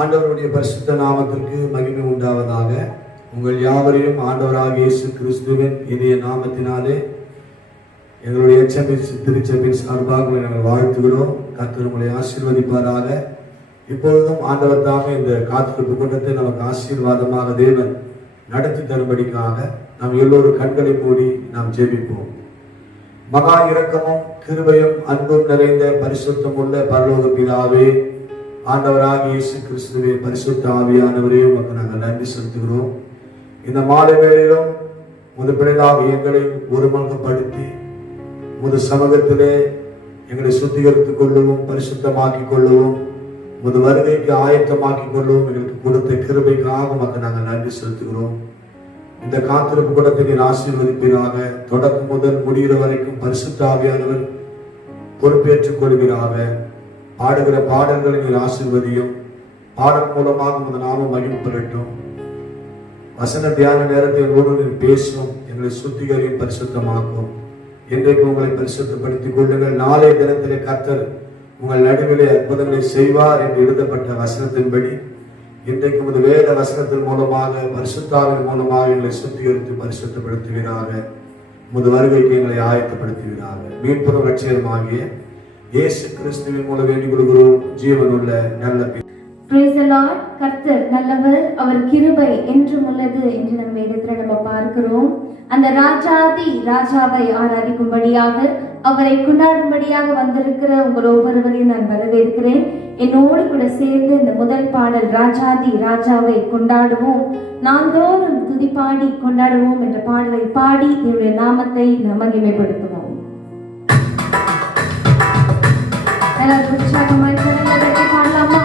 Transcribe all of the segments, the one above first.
ஆண்டவருடைய பரிசுத்த நாமத்திற்கு மகிமை உண்டாவதாக. உங்கள் யாவரையும் ஆண்டவராகிய இயேசு கிறிஸ்துவின் இனிய நாமத்தினாலே எங்களுடைய திருச்சபையின் சார்பாக நாங்கள் வாழ்த்துகிறோம். கர்த்தர் உங்களை ஆசீர்வதிப்பாராக. இப்பொழுதும் ஆண்டவர் தாமே இந்த காத்திருப்பு கூட்டத்தை நமக்கு ஆசீர்வாதமாக தேவன் நடத்தி தரும்படிக்காக நாம் எல்லோரும் கண்களை மூடி நாம் ஜெபிப்போம். மகா இரக்கமும் கிருபையும் அன்பும் நிறைந்த பரிசுத்தம் உள்ள பரலோக பிதாவே, ஆண்டவராகிய இயேசு கிறிஸ்துவே, பரிசுத்த ஆவியானவரே, உமக்கு நாங்கள் நன்றி செலுத்துகிறோம். இந்த மாலை வேளையிலும் முது பிள்ளைகளாக எங்களை ஒருமுகப்படுத்தி முது சமூகத்திலே எங்களை சுத்திகரித்துக் கொள்ளவும், பரிசுத்தமாக்கிக் கொள்ளவும், முது வருகைக்கு ஆயத்தமாக்கிக் கொள்ளவும் எங்களுக்கு கொடுத்த கிருபைக்காக உமக்கு நாங்கள் நன்றி செலுத்துகிறோம். இந்த காத்திருப்பு கூடத்தை நீர் ஆசீர்வதிப்பீராக. தொடக்கம் முதல் முடிகிற வரைக்கும் பரிசுத்த ஆவியானவர் பொறுப்பேற்றுக் கொள்வீராக. பாடுகிற பாடல்களை நீர் ஆசீர்வதியும். பாடல் மூலமாக உமது நாமம் மகிமை பெறட்டும். வசன தியான நேரத்தை ஒருவரில் பேசும், எங்களை சுத்திகரியும், பரிசுத்தமாக்கும். இன்றைக்கு உங்களை பரிசுத்தப்படுத்திக் கொள்ளுங்கள். நாளைய தினத்திலே கர்த்தர் உங்கள் நடுவிலே அற்புதங்களை செய்வார் என்று எழுதப்பட்ட வசனத்தின்படி இன்றைக்கு உமது வேத வசனத்தின் மூலமாக, பரிசுத்தாவின் மூலமாக எங்களை சுத்திகரித்து பரிசுத்தப்படுத்துவீராக. உமது வருகைக்கு எங்களை ஆயத்தப்படுத்துவீராக. மீட்பும் ரட்சகருமாகிய இயேசு கிறிஸ்துவின் மூலம் வேண்டிக் கொள்கிறோம் ஜீவனுள்ள நல்ல பிதாவே. Praise the Lord. கர்த்தர் நல்லவர், அவர் கிருபை என்றும் உள்ளது என்று நம்ம வேதத்தில் நம்ம பார்க்கிறோம். அந்த ராஜாதி ராஜாவை ஆராதிக்கும்படியாக, அவரை கொண்டாடும்படியாக வந்திருக்கிற உங்கள் ஒவ்வொருவரையும் நான் வரவேற்கிறேன். என்னோடு கூட சேர்ந்து இந்த முதல் பாடல் ராஜாதி ராஜாவை கொண்டாடுவோம், நாள்தோறும் துதிப்பாடி கொண்டாடுவோம் என்ற பாடலை பாடி என்னுடைய நாமத்தை மகிமைப்படுத்துவோம். உற்சாகமாய் பாடலாமா?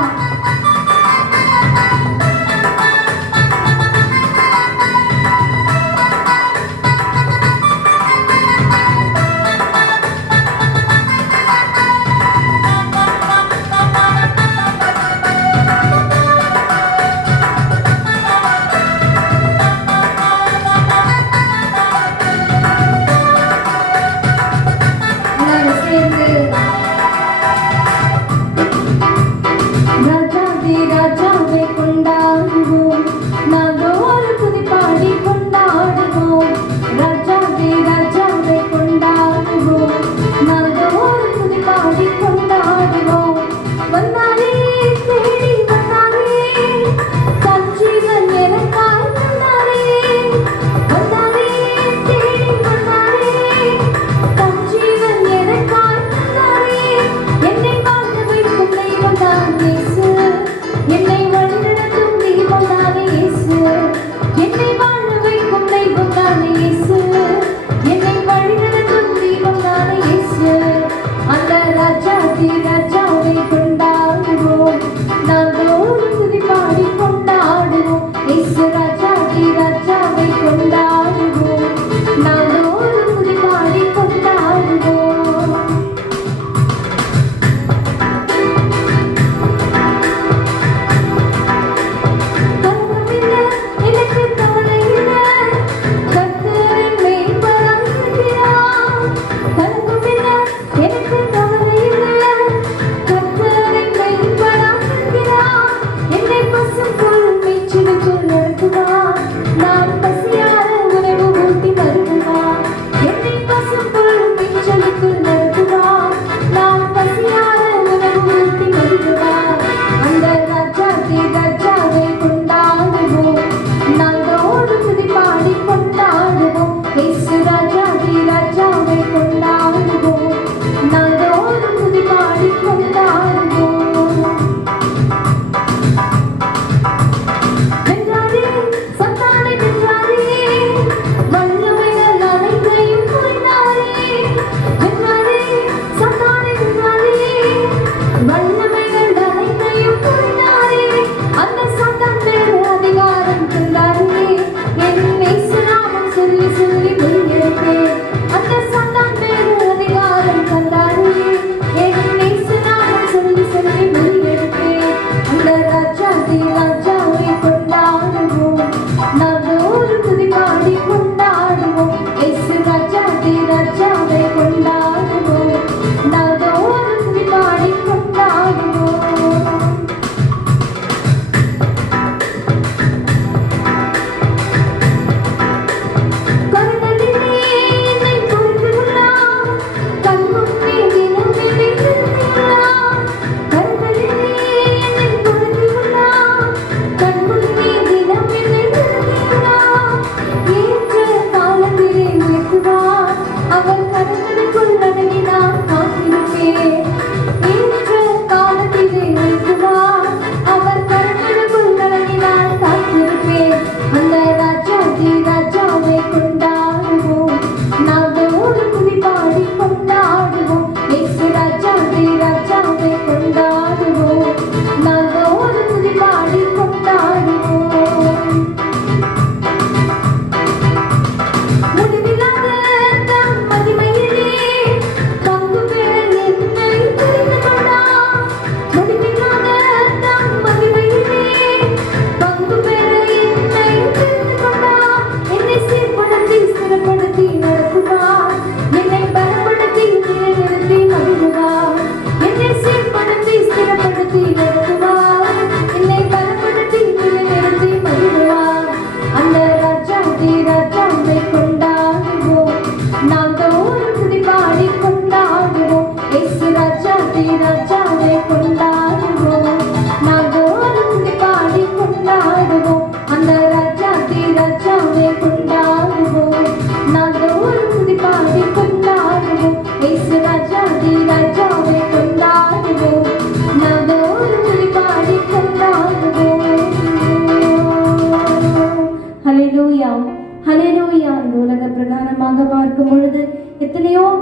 சேர்ந்து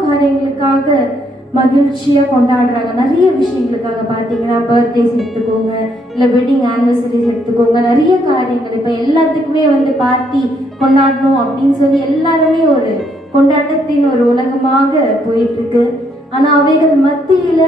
காரியங்களுக்காக மகிழ்ச்சியா கொண்டாடுறாங்க. நிறைய விஷயங்களுக்காக பார்த்தீங்கன்னா பர்த்டேஸ் எடுத்துக்கோங்க, இல்லை வெட்டிங் ஆனிவர்சரிஸ் எடுத்துக்கோங்க, நிறைய காரியங்கள் இப்போ எல்லாத்துக்குமே வந்து பார்ட்டி கொண்டாடணும் அப்படின்னு சொல்லி எல்லாருமே ஒரு கொண்டாட்டத்தின் ஒரு உலகமாக போயிட்டு இருக்கு. ஆனா அவைகள் மத்தியில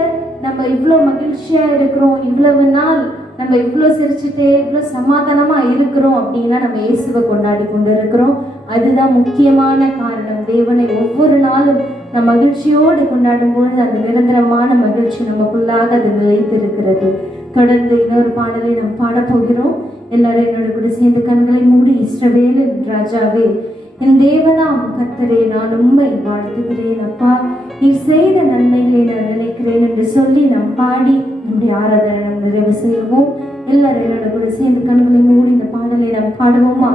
நம்ம இவ்வளோ மகிழ்ச்சியா இருக்கிறோம், இவ்வளவு நாள் நம்ம இவ்வளோ சிரிச்சுட்டே இவ்வளோ சமாதானமா இருக்கிறோம் அப்படின்னா நம்ம இயேசுவை கொண்டாடி கொண்டு இருக்கிறோம். அதுதான் முக்கியமான காரணம். தேவனை ஒவ்வொரு நாளும் நம்ம மகிழ்ச்சியோடு கொண்டாடும் பொழுது அந்த நிரந்தரமான மகிழ்ச்சி நமக்குள்ளாக அது நிலைத்து இருக்கிறது. தொடர்ந்து இன்னொரு பாடலை நாம் பாடப்போகிறோம். எல்லாரும் என்னோட கூட சேர்ந்து கண்களை மூடி, இஸ்ரவேலின் ராஜாவே என் தேவனாம் கர்த்தரே, நான் உம்மை வாழ்த்துகிறேன் அப்பா, நீர் செய்த நன்மைகளை நான் நினைக்கிறேன் என்று சொல்லி நாம் பாடி நம்முடைய ஆராதனை நாம் நிறைவு செய்வோம். எல்லாரும் என்னோட கூட சேர்ந்து கண்களை மூடி இந்த பாடலை நாம் பாடுவோமா?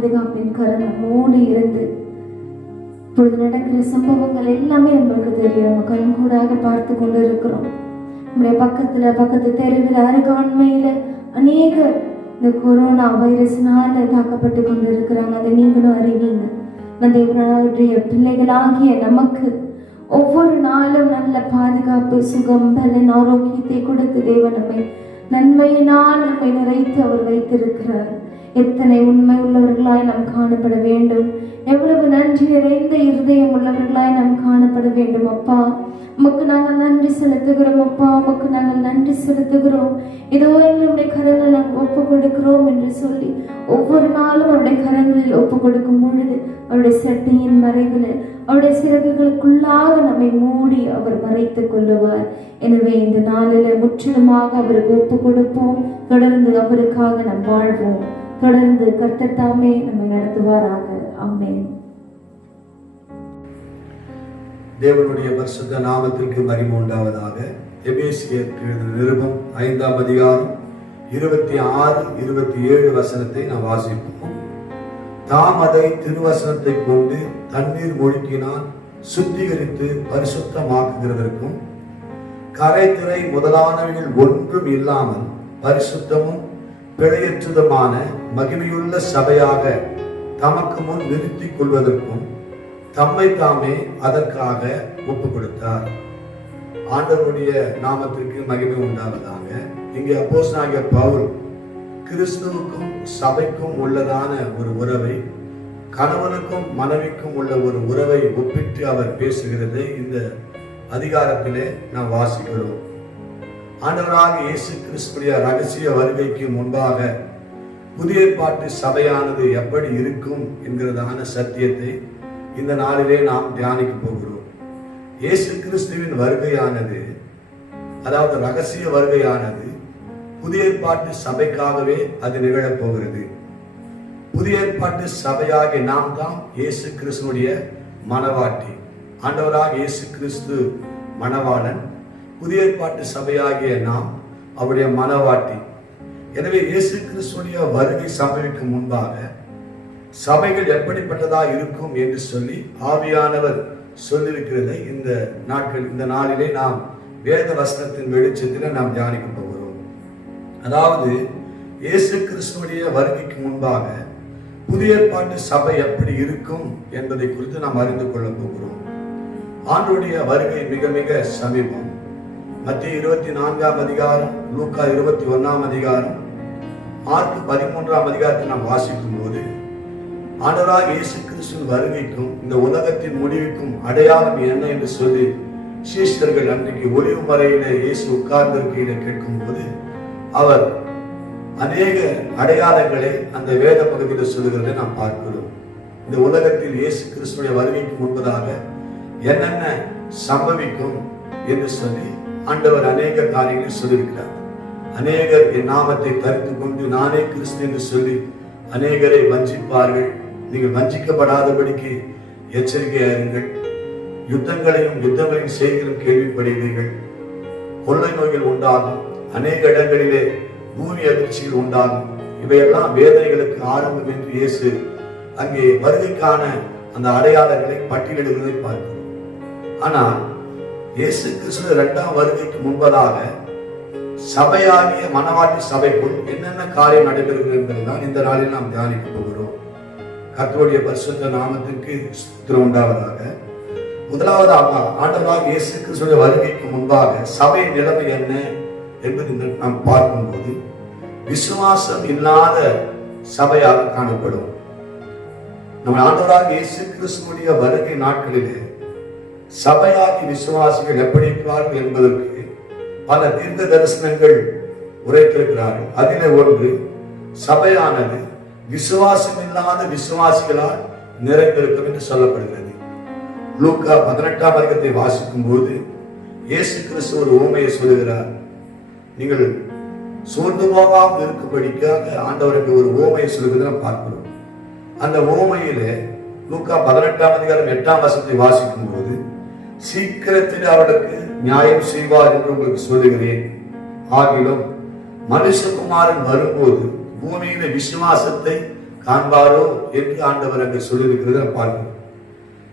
பாதுகாப்பின் கரம் நம்மோடு இருந்து இப்பொழுது நடக்கிற சம்பவங்கள் எல்லாமே நம்மளுக்கு தெரியும். நம்ம கண்கூடாக பார்த்து கொண்டு இருக்கிறோம். நம்முடைய பக்கத்து தெருவில் அருகாண்மையில அநேக இந்த கொரோனா வைரஸ்னால தாக்கப்பட்டு கொண்டு இருக்கிறாங்க. அதை நீங்களும் அறிவீங்க. தேவனுடைய பிள்ளைகளாகிய நமக்கு ஒவ்வொரு நாளும் நல்ல பாதுகாப்பு, சுகம், பலன், ஆரோக்கியத்தை கொடுத்து தேவன் நன்மையினால் நம்மை நிறைத்து அவர் வைத்திருக்கிறார். எத்தனை உண்மை உள்ளவர்களாய் நாம் காணப்பட வேண்டும். எவ்வளவு நன்றி நிறைந்த இருதயம் உள்ளவர்களாய் நாம் காணப்பட வேண்டும். அப்பா, உமக்கு நாங்கள் நன்றி செலுத்துகிறோம். அப்பா, உமக்கு நாங்கள் நன்றி செலுத்துகிறோம். இதோ எங்களுடைய கரங்களை நாங்கள் ஒப்பு கொடுக்கிறோம் என்று சொல்லி ஒவ்வொரு நாளும் அவருடைய கரங்களில் ஒப்பு கொடுக்கும் பொழுது அவருடைய சட்டையின் மறைவில் அவருடைய சிறகுகளுக்குள்ளாக நம்மை மூடி அவர் மறைத்துக் கொள்ளுவார். எனவே இந்த நாளில் முற்றிலுமாக அவருக்கு ஒப்பு கொடுப்போம். தொடர்ந்து அவருக்காக நாம் வாழ்வோம். தொடர்ந்து கர்த்தர் தாமே நம்மை நடத்துவாராக. ஆமென். தேவனுடைய பரிசுத்த நாமத்திற்கு மகிமை உண்டாவதாக. எபேசியருக்கு எழுதின நிருபம் 5ஆம் அதிகாரம் 26, 27 வசனத்தை நாம் வாசிப்போம். தாம் அதை திருவசனத்தை கொண்டு தண்ணீர் மூழ்கினால் சுத்திகரித்து பரிசுத்தமாக்குகிறதற்கும் கரைத்திரை முதலானவைகள் ஒன்றும் இல்லாமல் பரிசுத்தமும் பிழையற்றதுமான மகிமையுள்ள சபையாக தமக்கு முன் நிறுத்திக் கொள்வதற்கும் தம்மை தாமே அதற்காக ஒப்பு கொடுத்தார். ஆண்டவருடைய நாமத்திற்கு மகிமை உண்டாவதாக. இங்கே அப்போஸ்தலனாகிய பவுல் கிறிஸ்துவுக்கும் சபைக்கும் உள்ளதான ஒரு உறவை, கணவனுக்கும் மனைவிக்கும் உள்ள ஒரு உறவை ஒப்பிட்டு அவர் பேசுகிறதை இந்த அதிகாரத்திலே நாம் வாசிக்கிறோம். ஆண்டவராக இயேசு கிறிஸ்துடைய ரகசிய வருகைக்கு முன்பாக புதிய ஏற்பாட்டு சபையானது எப்படி இருக்கும் என்கிறதான சத்தியத்தை இந்த நாளிலே நாம் தியானிக்க போகிறோம். இயேசு கிறிஸ்துவின் வருகையானது, அதாவது ரகசிய வருகையானது, புதிய ஏற்பாட்டு சபைக்காகவே அது நிகழப் போகிறது. புதிய ஏற்பாட்டு சபையாகிய நாம் தான் இயேசு கிறிஸ்துடைய மணவாட்டி. ஆண்டவராக இயேசு கிறிஸ்து மணவாளன், புதிய ஏற்பாட்டு சபையாகிய நாம் அவருடைய மணவாட்டி. எனவே இயேசு கிறிஸ்துடைய வருகை சம்பவிக்கும் முன்பாக சபைகள் எப்படிப்பட்டதா இருக்கும் என்று சொல்லி ஆவியானவர் சொல்லியிருக்கிறதை இந்த நாளிலே நாம் வேத வசனத்தின் வெளிச்சத்தில் நாம் தியானிக்க போகிறோம். அதாவது இயேசு கிறிஸ்துடைய வருகைக்கு முன்பாக புதிய ஏற்பாட்டு சபை எப்படி இருக்கும் என்பதை குறித்து நாம் அறிந்து கொள்ள போகிறோம். ஆண்டவருடைய வருகை மிக மிக சமீபம். மத்திய 24ஆம் அதிகாரம், லூக்கா 21ஆம் அதிகாரம், மார்க் 13ஆம் அதிகாரத்தை நாம் வாசிக்கும் போது ஆண்டவராக இயேசு கிறிஸ்துவின் வருகைக்கும் இந்த உலகத்தின் முடிவுக்கும் அடையாளம் என்ன என்று சொல்லி சீஷர்கள் அன்றைக்கு ஒளிவு மறையில இயேசு உட்கார்ந்திருக்கையில கேட்கும் போது அவர் அநேக அடையாளங்களை அந்த வேத பகுதியில் சொல்லுகிறதை நாம் பார்க்கிறோம். இந்த உலகத்தில் இயேசு கிறிஸ்துடைய வருகைக்கு முன்பதாக என்னென்ன சம்பவிக்கும் என்று சொல்லி ஆண்டவர் அநேக காரியங்களை சொல்லியிருக்கிறார். அநேகர் என் நாமத்தை தரித்து கொண்டு நானே கிறிஸ்து என்று சொல்லி அநேகரை வஞ்சிப்பார்கள். நீங்கள் வஞ்சிக்கப்படாதபடிக்கு எச்சரிக்கையாருங்கள். யுத்தங்களையும் செய்திகளும் கேள்விப்படுகிறீர்கள். கொள்ளை நோய்கள் உண்டாகும். அநேக இடங்களிலே பூமி அதிர்ச்சிகள் உண்டாகும். இவையெல்லாம் வேதனைகளுக்கு ஆரம்பம் என்று இயேசு அங்கே வருகைக்கான அந்த அடையாளங்களை பட்டியலிடுவதை பார்க்கிறோம். ஆனால் இயேசு கிறிஸ்து 2ஆம் வருகைக்கு முன்பதாக சபையாகிய மணவாட்டி சபைக்குள் என்னென்ன காரியம் நடைபெறுகிறது என்பதுதான் இந்த நாளில் நாம் தியானிக்க போகிறோம். கர்த்தருடைய பரிசுத்த நாமத்திற்கு ஸ்தோத்திரம் உண்டாவதாக. முதலாவதாக ஆண்டவராக இயேசு கிறிஸ்துடைய வருகைக்கு முன்பாக சபையின் நிலைமை என்ன என்பது நாம் பார்க்கும்போது விசுவாசம் இல்லாத சபையாக காணப்படும். நம்ம ஆண்டவராக இயேசு கிறிஸ்துடைய வருகை நாட்களிலே சபையாகி விசுவாசிகள் எப்படி இருக்கிறார்கள் என்பதற்கு பல தீர்க்க தரிசனங்கள் உரைத்திருக்கிறார்கள். அதிலே ஒன்று, சபையானது விசுவாசம் இல்லாத விசுவாசிகளால் நிறைந்திருக்கும் என்று சொல்லப்படுகிறது. லூக்கா 18ஆம் அதிகாரத்தை வாசிக்கும் போது இயேசு கிறிஸ்து ஒரு உவமையை சொல்லுகிறார். நீங்கள் சோர்ந்து போகாமல் இருக்கும்படிக்காக ஆண்டவருக்கு ஒரு உவமையை சொல்லுகிறதை நாம் பார்க்கிறோம். அந்த உவமையிலே லூக்கா 18ஆம் அதிகாரம் 8ஆம் வசனத்தை வாசிக்கும் போது, சீக்கிரத்தில் அவர்களுக்கு நியாயம் செய்வார் என்று உங்களுக்கு சொல்லுகிறேன். ஆகிலும் மனுஷகுமாரன் வரும்போது பூமியில விசுவாசத்தை காண்பாரோ என்று ஆண்டவர் அங்கு சொல்லியிருக்கிறத பார்க்கணும்.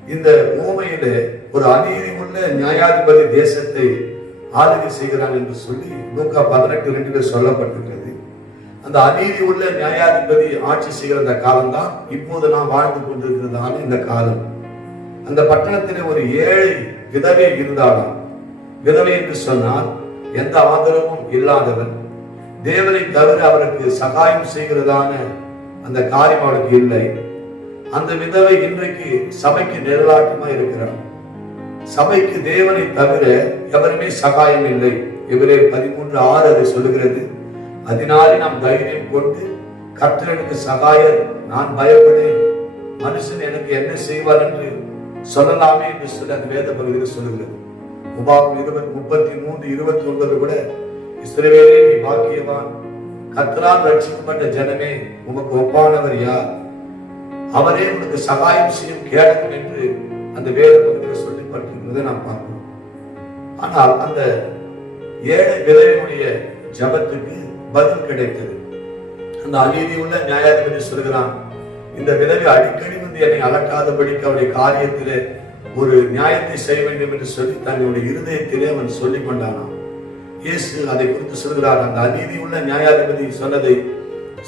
இந்த உவமையிலே ஒரு அநீதி உள்ள நியாயாதிபதி தேசத்தை ஆளுகை செய்கிறான் என்று சொல்லி லூக்கா 18:2 சொல்லப்பட்டிருக்கிறது. அந்த அநீதி உள்ள நியாயாதிபதி ஆட்சி செய்கிற அந்த காலம்தான் இப்போது நாம் வாழ்ந்து கொண்டிருக்கிறதான இந்த காலம். அந்த பட்டணத்திலே ஒரு ஏழை விதவை இருந்தாலும், விதவை என்று சொன்னால் எந்த ஆதரவும் இல்லாதவன், தேவனை தவிர அவருக்கு சகாயம் செய்கிறதான அந்த காரியம் அவளுக்கு இல்லை. அந்த விதவை இன்றைக்கு சபைக்கு நிழலாட்டமா இருக்கிறார். சபைக்கு தேவனை தவிர எவருமே சகாயம் இல்லை. எபிரேயர் 13:6 அதை சொல்லுகிறது. அதனாலே நாம் தைரியம் கொண்டு கர்த்தர் எனக்கு சகாயர், நான் பயப்படேன், மனுஷன் எனக்கு என்ன செய்வார் என்று சொல்லலாமே என்று சொல்லி அந்த வேத பகுதியில் சொல்லுகிறது. உபாகம் 33:29 கூட, இஸ்ரவேலே நீ பாக்கியவான், கர்த்தரால் ரட்சிக்கப்பட்ட ஜனமே, உமக்கு ஒப்பானவர் யார், அவரே உனக்கு சகாயம் செய்யும் கேடகம் என்று அந்த வேத பகுதியில் சொல்லப்பட்டிருக்கிறதை நாம் பார்க்கிறோம். ஆனால் அந்த ஏழை விதவையினுடைய ஜபத்துக்கு பதில் கிடைத்தது. அந்த அநீதி உள்ள நியாயாதிபதி சொல்கிறான், இந்த விதவை அடிக்கடி வந்து என்னை அலட்டாதபடிக்கு அவருடைய காரியத்திலே ஒரு நியாயத்தை செய்ய வேண்டும் என்று சொல்லி தன்னுடைய இருதயத்திலே அவன் சொல்லிக் கொண்டானான். இயேசு அதை குறித்து சொல்கிறார். அந்த அநீதி உள்ள நியாயாதிபதி சொன்னதை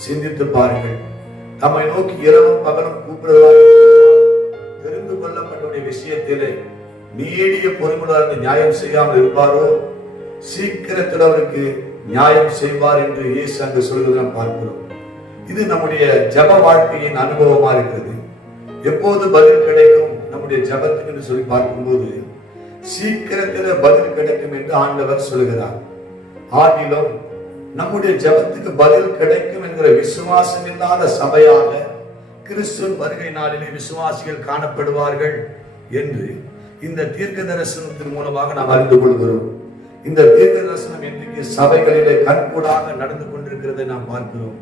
சிந்தித்து பாருங்கள். நம்மை நோக்கி இரவும் பகலும் கூப்பிடுவார். தெரிந்து கொள்ளப்பட்ட விஷயத்திலே நீடிய பொறுமையுடன் நியாயம் செய்யாமல் இருப்பாரோ, சீக்கிரத்தில் அவருக்கு நியாயம் செய்வார் என்று இயேசு அங்கு சொல்வதை நாம் பார்க்கிறோம். இது நம்முடைய ஜப வாழ்க்கையின் அனுபவமா இருக்கிறது. எப்போது பதில் கிடைக்கும் நம்முடைய ஜபத்துக்கு என்று சொல்லி பார்க்கும்போது, சீக்கிரத்தில் பதில் கிடைக்கும் என்று ஆண்டவர் சொல்கிறார். ஆகிலும் நம்முடைய ஜபத்துக்கு பதில் கிடைக்கும் என்கிற விசுவாசம் இல்லாத சபையாக கிறிஸ்துவின் வருகை நாளிலே விசுவாசிகள் காணப்படுவார்கள் என்று இந்த தீர்க்க தரிசனத்தின் மூலமாக நாம் அறிந்து கொள்கிறோம். இந்த தீர்க்க தரிசனம் இன்றைக்கு சபைகளிலே கண்கூடாக நடந்து கொண்டிருக்கிறதை நாம் பார்க்கிறோம்.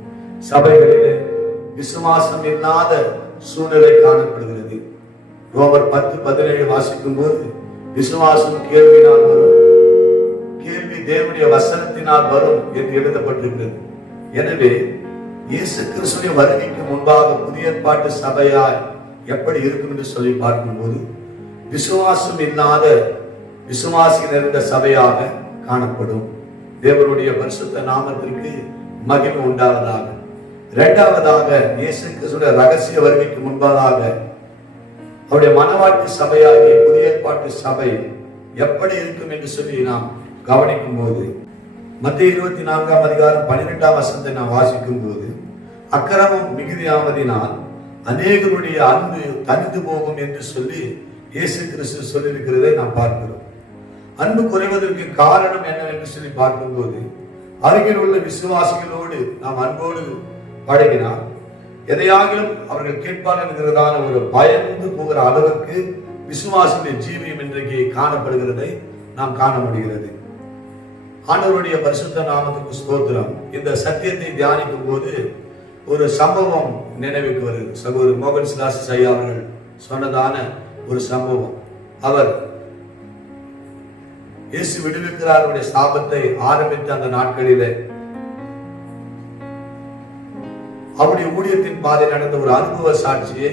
சபைகளிலே விசுவாசம் இல்லாத சூழ்நிலை காணப்படுகிறது. ரோமர் 10:17 வாசிக்கும் போது, விசுவாசம் கேள்வினால் வரும், கேள்வி தேவனுடைய வசனத்தினால் வரும் என்று எழுதப்பட்டிருக்கிறது. எனவே இயேசு கிறிஸ்துவின் வருகைக்கு முன்பாக புதிய ஏற்பாட்டு சபையாய் எப்படி இருக்கும் என்று சொல்லி பார்க்கும்போது, விசுவாசம் இல்லாத விசுவாசி நிறைந்த சபையாக காணப்படும். தேவனுடைய பரிசுத்த நாமத்திற்கு மகிமை உண்டாவதாக. இரண்டாவதாக, இயேசு கிறிஸ்துவின் ரகசிய வருகைக்கு முன்பதாக அவருடைய மனவாட்டி சபையாகிய புதிய ஏற்பாட்டு சபை எப்படி இருக்கும் என்று சொல்லி நாம் கவனிக்கும் போது, மத்திய 24:12 நாம் வாசிக்கும் போது, அக்கிரமம் மிகுதியாவதினால் அநேகருடைய அன்பு தனித்து போகும் என்று சொல்லி இயேசு கிறிஸ்து சொல்லியிருக்கிறதை நாம் பார்க்கிறோம். அன்பு குறைவதற்கு காரணம் என்னவென்று சொல்லி பார்க்கும்போது, அருகில் உள்ள விசுவாசிகளோடு நாம் அன்போடு பழகினால் எதையாகிலும் அவர்கள் கேட்பார் என்கிறதான ஒரு பயந்து போகிற அளவுக்கு விசுவாசிகளின் ஜீவியம் இன்றைக்கு காணப்படுகிறதை நாம் காண முடிகிறது. ஆண்டவருடைய பரிசுத்த நாமத்துக்கு ஸ்தோத்திரம். இந்த சத்தியத்தை தியானிக்கும் போது ஒரு சம்பவம் நினைவுக்கு வருது. சகோதரர் மோகன் சிலாசி ஐயா அவர்கள் சொன்னதான ஒரு சம்பவம். அவர் இயேசு விடுவிக்கிறாருடைய ஸ்தாபத்தை ஆரம்பித்த அந்த நாட்களிலே அவருடைய ஊழியத்தின் பாதை நடந்த ஒரு அனுபவ சாட்சியை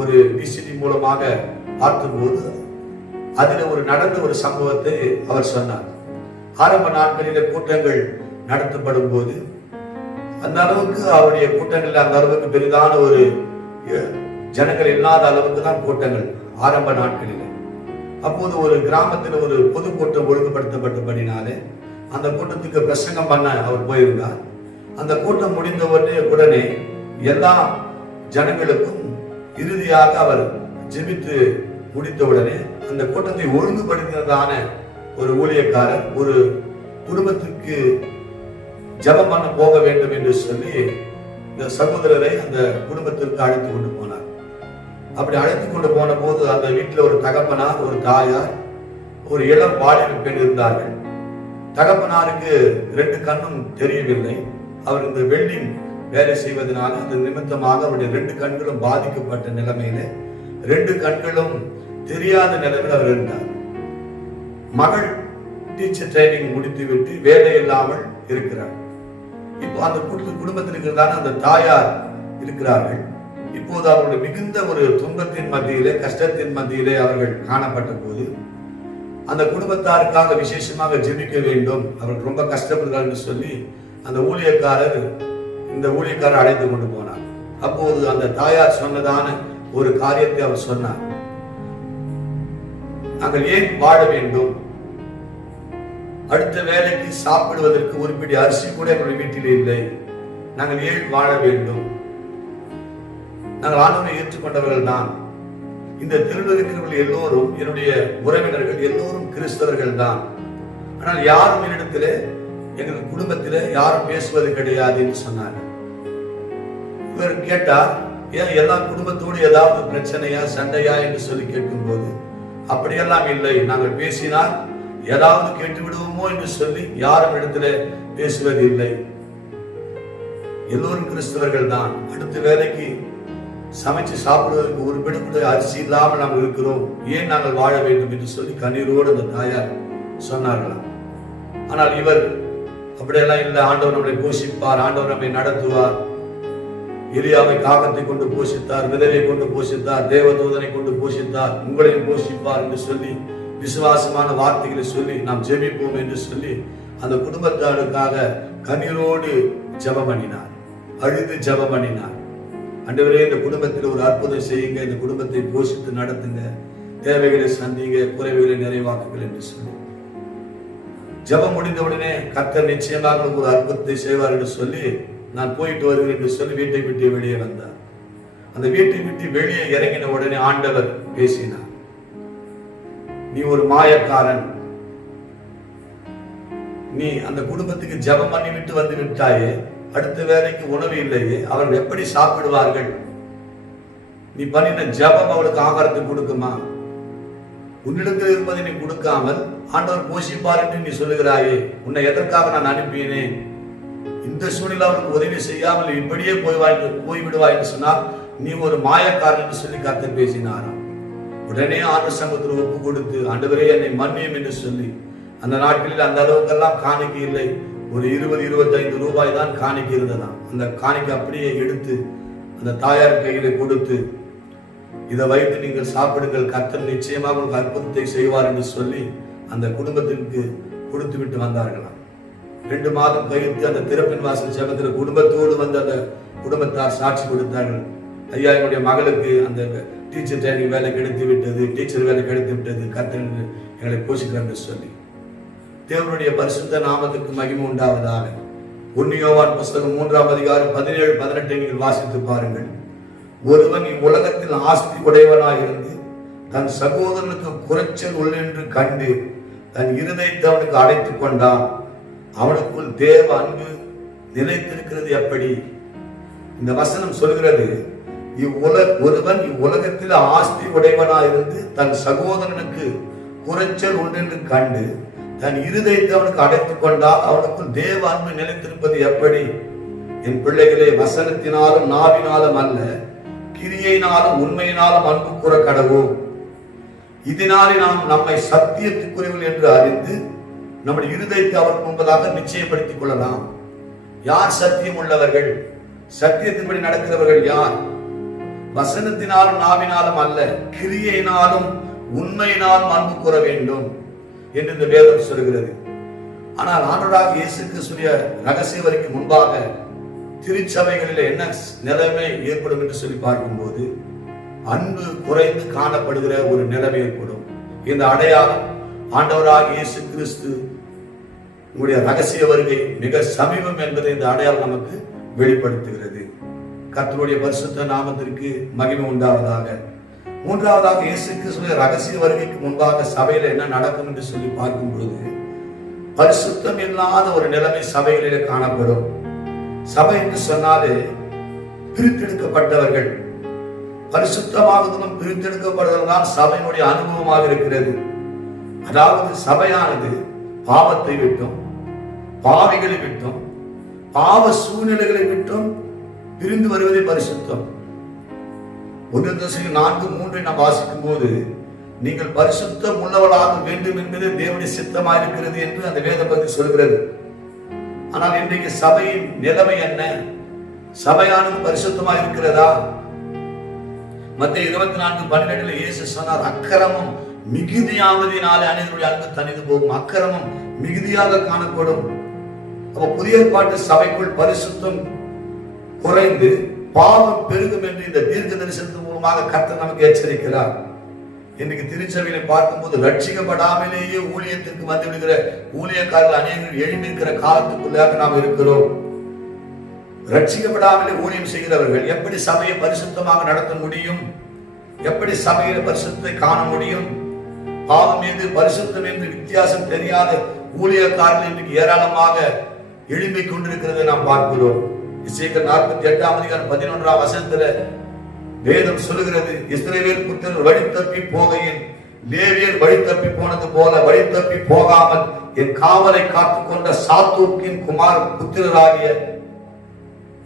ஒரு விசிடி மூலமாக பார்த்தபோது அதில் நடந்த ஒரு சம்பவத்தை அவர் சொன்னார். ஆரம்ப நாட்களிலே கூட்டங்கள் நடத்தப்படும் போது அந்த அளவுக்கு அவருடைய கூட்டங்கள் அந்த அளவுக்கு பெரிதான ஒரு ஜனங்கள் இல்லாத அளவுக்கு தான் கூட்டங்கள் ஆரம்ப நாட்களில். அப்போது ஒரு கிராமத்தில் ஒரு பொதுக்கூட்டம் ஒழுங்குபடுத்தப்பட்டபடினாலே அந்த கூட்டத்துக்கு பிரசங்கம் பண்ண அவர் போயிருந்தார். அந்த கூட்டம் முடிந்த உடனே எல்லா ஜனங்களுக்கும் இறுதியாக அவர் ஜெபித்து முடித்தவுடனே அந்த கூட்டத்தை ஒழுங்குபடுத்தினதான ஒரு ஊழியக்காரர் ஒரு குடும்பத்துக்கு ஜெபம் பண்ண போக வேண்டும் என்று சொல்லி இந்த சகோதரரை அந்த குடும்பத்திற்கு அழைத்து கொண்டு போனார். அப்படி அழைத்து கொண்டு போன போது அந்த வீட்டில் ஒரு தகப்பனார், ஒரு தாயார், ஒரு இளம் வாலிப பெண் இருந்தார்கள். தகப்பனாருக்கு 2 கண்ணும் தெரியவில்லை. அவர் இந்த வெல்டிங் வேலை செய்வதனால அந்த நிமித்தமாக அவருடைய 2 கண்களும் பாதிக்கப்பட்ட நிலைமையில 2 கண்களும் தெரியாத நிலையில் அவர் இருந்தார். மகள் டீச்சர் ட்ரைனிங் முடித்துவிட்டு வேலை இல்லாமல் இருக்கிறார். இப்போ அந்த குடும்பத்தில் இருக்கிறதான அந்த தாயார் இருக்கிறார்கள். இப்போது அவர்களுடைய மிகுந்த ஒரு துன்பத்தின் மத்தியிலே, கஷ்டத்தின் மத்தியிலே அவர்கள் காணப்பட்ட போது அந்த குடும்பத்தாருக்காக விசேஷமாக ஜெபிக்க வேண்டும், அவர்கள் ரொம்ப கஷ்டப்படுகிறார்கள் என்று சொல்லி அந்த ஊழியக்காரர் இந்த ஊழியக்காரர் அழைத்து கொண்டு போனார். அப்போது அந்த தாயார் சொன்னதான ஒரு காரியத்தை அவர் சொன்னார். நாங்கள் ஏன் வாழ வேண்டும்? அடுத்த வேலைக்கு சாப்பிடுவதற்கு ஒரு பிடி அரிசி கூட எங்களுடைய வீட்டில் இல்லை. நாங்கள் ஏன் வாழ வேண்டும்? நாங்கள் ஆண்டவரை ஏற்றுக்கொண்டவர்கள் தான். இந்த தெருவில் இருக்கிறவர்கள் எல்லோரும் என்னுடைய உறவினர்கள், எல்லோரும் கிறிஸ்தவர்கள் தான். ஆனால் யாரும் என்னிடத்திலே, எங்கள் குடும்பத்திலே யாரும் பேசுவது கிடையாது என்று சொன்னார். இவர் கேட்டார், ஏன் எல்லா குடும்பத்தோடு ஏதாவது பிரச்சனையா, சண்டையா என்று சொல்லி கேட்கும் போது, அப்படியெல்லாம் இல்லை, நாங்கள் பேசினால் ஏதாவது கேட்டு விடுவோமோ என்று சொல்லி யாரும் இடத்துல பேசுவது இல்லை. எல்லோரும் கிறிஸ்தவர்கள் தான். அடுத்த வேலைக்கு சமைச்சு சாப்பிடுவதற்கு ஒரு பிடி கூட அரிசி இல்லாமல் நாங்கள் இருக்கிறோம், ஏன் நாங்கள் வாழ வேண்டும் என்று சொல்லி கண்ணீரோடு அந்த தாயார் சொன்னார்களாம். ஆனால் இவர் அப்படியெல்லாம் இல்லை, ஆண்டவர் நம்மளை போஷிப்பார், ஆண்டவர் நம்மை நடத்துவார். எலியாவை காகத்தை கொண்டு போஷித்தார், விதவை கொண்டு போஷித்தார், தேவதூதனை கொண்டு போஷித்தார், உங்களையும் போஷிப்பார் என்று சொல்லி விசுவாசமான வார்த்தைகளை சொல்லி நாம் ஜெபிப்போம் என்று சொல்லி அந்த குடும்பத்தாருக்காக கண்ணீரோடு ஜெபம் பண்ணினார், அழுது ஜெபம் பண்ணினார். ஆண்டவரே, இந்த குடும்பத்தில் ஒரு அற்புதம் செய்யுங்க, இந்த குடும்பத்தை போஷித்து நடத்துங்க, தேவைகளை சந்திங்க, குறைவுகளை நிறைவாக்குங்கள் என்று சொல்லி ஜெபம் முடிந்தவுடனே கர்த்தர் நிச்சயமாக ஒரு அற்புதத்தை செய்வார் என்று சொல்லி நான் போயிட்டு வருவேன் என்று சொல்லி வீட்டை விட்டு வெளியே வந்தார். அந்த வீட்டை விட்டு வெளியே இறங்கின உடனே ஆண்டவர் பேசினார். நீ ஒரு மாயக்காரன், நீ அந்த குடும்பத்துக்கு ஜெபம் பண்ணி விட்டு வந்து விட்டாயே, அடுத்த வேலைக்கு உணவு இல்லையே, அவர்கள் எப்படி சாப்பிடுவார்கள்? நீ பண்ணின ஜெபம் அவளுக்கு ஆகாரத்தை கொடுக்குமா? உன்னிடத்தில் இருப்பதை நீ கொடுக்காமல் ஆண்டவர் போஷிப்பார் என்று நீ சொல்லுகிறாயே, உன்னை எதற்காக நான் அனுப்பினேன்? இந்த சூழ்நிலை அவருக்கு உதவி செய்யாமல் இப்படியே போய்விடுவாய் என்று சொன்னால் நீ ஒரு மாயக்காரன் என்று சொல்லி கர்த்தர் பேசினாராம். உடனே ஆண்டவர் சமூகத்தில் ஒப்பு கொடுத்து, ஆண்டவரே என்னை மன்னியும் என்று சொல்லி, அந்த நாட்களில் அந்த அளவுக்கெல்லாம் காணிக்கை இல்லை, ஒரு 20-25 ரூபாய் தான் காணிக்கை இருந்ததாம். அந்த காணிக்கை அப்படியே எடுத்து அந்த தாயார் கையில கொடுத்து, இதை வைத்து நீங்கள் சாப்பிடுங்கள், கர்த்தர் நிச்சயமாக உங்களுக்கு அற்புதத்தை செய்வார் என்று சொல்லி அந்த குடும்பத்திற்கு கொடுத்து விட்டு வந்தார்களாம். 2 மாதம் கழித்து அந்த திறப்பின் வாசல் ஜெபத்தில் குடும்பத்தோடு வந்து அந்த குடும்பத்தார் சாட்சி கொடுத்தார்கள். ஐயா, என்னுடைய மகளுக்கு அந்த டீச்சர் ட்ரைனிங் வேலை கிடைத்து விட்டது, டீச்சர் வேலை கிடைத்து விட்டது, கர்த்தர் எங்களை போஷிக்கிறார் என்று சொல்லி. தேவனுடைய பரிசுத்த நாமத்திற்கு மகிமை உண்டாவதாக. 1 யோவான் புஸ்தகம் 3ஆம் அதிகாரம் 17-18 நீங்கள் வாசித்து பாருங்கள். ஒருவன் இவ்வுலகத்தில் ஆஸ்தி உடையவனாயிருந்து தன் சகோதரனுக்கு குறைச்சல் உள்ளென்று கண்டு தன் இருதயத்தை அவனுக்கு அடைத்துக் கொண்டான், அவனுக்குள் தேவ அன்பு நிலைத்திருக்கிறது எப்படி? இந்த வசனம் சொல்கிறது, ஒருவன் இவ்வுலகத்தில் ஆஸ்தி உடையவனாயிருந்து தன் சகோதரனுக்கு குறைச்சல் உண்டென்று கண்டு தன் இருதயத்தை அவனுக்கு அடைத்துக் கொண்டால் அவனுக்குள் தேவ அன்பு நிலைத்திருப்பது எப்படி? என் பிள்ளைகளே, வசனத்தினாலும் நாவினாலும் அல்ல, கிரியையினாலும் உண்மையினாலும் அன்பு கூற கடவோம். இதனாலே நாம் நம்மை சத்தியத்துக்குரியவர்கள் என்று அறிந்து நம்முடைய இருதயத்தை அவருக்கு முன்பதாக நிச்சயப்படுத்திக் கொள்ளலாம். யார் சத்தியம் உள்ளவர்கள்? சத்தியத்தின்படி நடக்கிறவர்கள் யார்? வசனத்தினாலும் நாவினாலும் அல்ல, கிரியையினாலும் உண்மையினாலும் அன்பு கூற வேண்டும் என்று இந்த வேதம் சொல்கிறது. ஆனால் ஆண்டவராகிய இயேசு கிறிஸ்துவின் ரகசிய வரைக்கு முன்பாக திருச்சபைகளில் என்ன நிலைமை ஏற்படும் என்று சொல்லி பார்க்கும்போது அன்பு குறைந்து காணப்படுகிற ஒரு நிலைமை ஏற்படும். இந்த அடையாளம் ஆண்டவராகிய இயேசு கிறிஸ்து உங்களுடைய ரகசிய வருகை மிக சமீபம் என்பதை இந்த அடையாளம் நமக்கு வெளிப்படுத்துகிறது. கர்த்தருடைய பரிசுத்த நாமத்திற்கு மகிமை உண்டாவதாக. 3ஆவதாக, இயேசு கிறிஸ்துவின் ரகசிய வருகைக்கு முன்பாக சபையில என்ன நடக்கும் என்று சொல்லி பார்க்கும் பொழுது பரிசுத்தம் இல்லாத ஒரு நிலைமை சபைகளிலே காணப்படும். சபை என்று சொன்னாலே பிரித்தெடுக்கப்பட்டவர்கள், பரிசுத்தமாகுதலும் பிரித்தெடுக்கப்படுவதுதான் சபையினுடைய அனுபவமாக இருக்கிறது. அதாவது சபையானது பாவத்தை விட்டும், பாவிகளை விட்டும், பாவ சூழ்நிலைகளை விட்டும் பிரிந்து வருவதே பரிசுத்தம். 1 தெசலோனிக்கேயர் 4:3 நாம் வாசிக்கும் போது, நீங்கள் பரிசுத்தம் உள்ளவளாக வேண்டும் என்பது தேவனுடைய சித்தமாக இருக்கிறது என்று அந்த வேத பகுதி சொல்கிறது. ஆனால் இன்றைக்கு சபையின் நிலைமை என்ன? சபையானது பரிசுத்தமாக இருக்கிறதா? மத்தேயு 24:12 இயேசு சொன்னார், அக்கிரமம் மிகுதியாவதினாலே அநேகருடைய அன்பு தணிந்து போகும். அக்கிரமம் மிகுதியாக காணப்படும். அப்ப புதிய ஏற்பாட்டு சபைக்குள் பரிசுத்தம் குறைந்து பாவம் பெருகும் என்று இந்த தீர்க்க தரிசனத்தின் மூலமாக கர்த்தர் நமக்கு எச்சரிக்கிறார். இன்னைக்கு திருச்சபையில பார்க்கும்போது ரட்சிக்கப்படாமலேயே ஊழியத்திற்கு வந்து விடுகிற ஊழியக்காரர்கள் அநேகர் எழுந்திருக்கிற காலத்துக்குள்ளாக நாம் இருக்கிறோம். ரட்சிக்கப்படாமலே ஊழியம் செய்கிறவர்கள் எப்படி சபையை பரிசுத்தமாக நடத்த முடியும்? எப்படி சபையில பரிசுத்தத்தை காண முடியும்? பாவம் மீது பரிசுத்தம் என்று வித்தியாசம் தெரியாத ஊழியக்காரர்கள் இன்றைக்கு ஏராளமாக எழும்பிக் கொண்டிருக்கிறதை நாம் பார்க்கிறோம். எசேக்கியேல் 48:11 வேதம் சொல்லுகிறது, இஸ்ரவேல் புத்திரர் வழி தப்பி போகையில் லேவியர் வழி தப்பி போனது போல வழி தப்பி போகாமல் என் காவலை காத்துக் கொண்ட சாத்தூக்கின்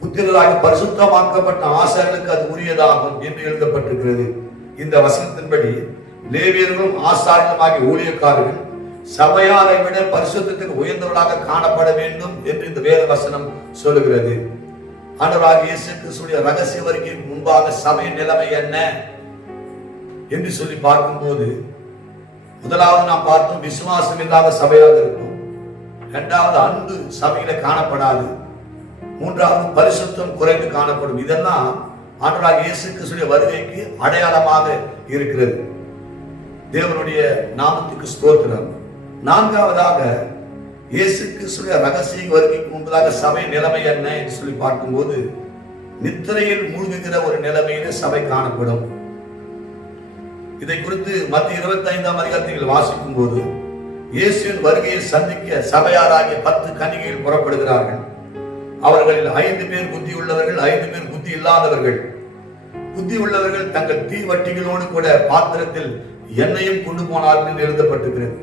புத்திரராகி பரிசுத்தமாக்கப்பட்ட ஆசாரியர்களுக்கு அது உரியதாகும் என்று எழுதப்பட்டிருக்கிறது. இந்த வசனத்தின்படி லேவியர்களும் ஆசாரியர்களுமாகிய ஊழியக்காரர்கள் சபையாரை விட பரிசுத்தத்தில் உயர்ந்தவர்களாக காணப்பட வேண்டும் என்று இந்த வேத வசனம் சொல்லுகிறது. ஆண்டவராகிய இயேசு கிறிஸ்துவின் ரகசிய வருகைக்கு முன்பாக சபையின் நிலைமை என்ன என்று சொல்லி பார்க்கும்போது, முதலாவது நாம் பார்த்தோம், விசுவாசம் இல்லாத சபையாக இருக்கும். இரண்டாவது, அன்பு சபையில காணப்படாது. மூன்றாவது, பரிசுத்தம் குறைந்து காணப்படும். இதெல்லாம் ஆண்டவராகிய இயேசு கிறிஸ்துவின் வருகைக்கு அடையாளமாக இருக்கிறது. தேவனுடைய நாமத்துக்கு ஸ்தோத்திரம். நான்காவதாக, இயேசு கிறிஸ்துவின் ரகசிய வருகைக்கு முன்பதாக சபை நிலைமை என்ன என்று சொல்லி பார்க்கும்போது, நித்திரையில் மூழ்குகிற ஒரு நிலைமையில சபை காணப்படும். இதை குறித்து மத்திய 25 வாசிக்கும் போது, இயேசுவின் வருகையை சந்திக்க சபையாராகிய 10 கன்னிகைகள் புறப்படுகிறார்கள். அவர்களில் 5 பேர் புத்தி உள்ளவர்கள், 5 பேர் புத்தி இல்லாதவர்கள். புத்தி உள்ளவர்கள் தங்கள் தீவட்டிகளோடு கூட பாத்திரத்தில் எண்ணெயும் கொண்டு போனார்கள் என்று எழுதப்பட்டிருக்கிறது.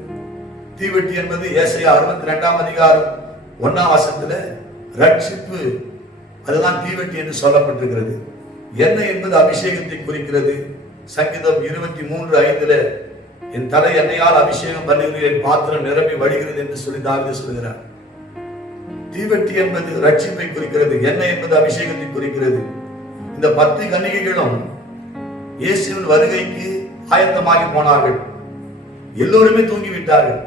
தீவெட்டி என்பது ஏசாயா 62:1 ரட்சிப்பு, அதுதான் தீவெட்டி என்று சொல்லப்பட்டிருக்கிறது. எண்ணெய் என்பது அபிஷேகத்தை குறிக்கிறது. சங்கீதம் 23:5 என் தலை எண்ணெயால் அபிஷேகம் பண்ணுகிறேன், பாத்திரம் நிரம்பி வழிகிறது என்று சொல்லி தாவீது சொல்கிறார். தீவெட்டி என்பது ரட்சிப்பை குறிக்கிறது, எண்ணெய் என்பது அபிஷேகத்தை குறிக்கிறது. இந்த 10 கன்னிகைகளும் இயேசுவின் வருகைக்கு ஆயத்தமாகி போனார்கள். எல்லோருமே தூங்கிவிட்டார்கள்.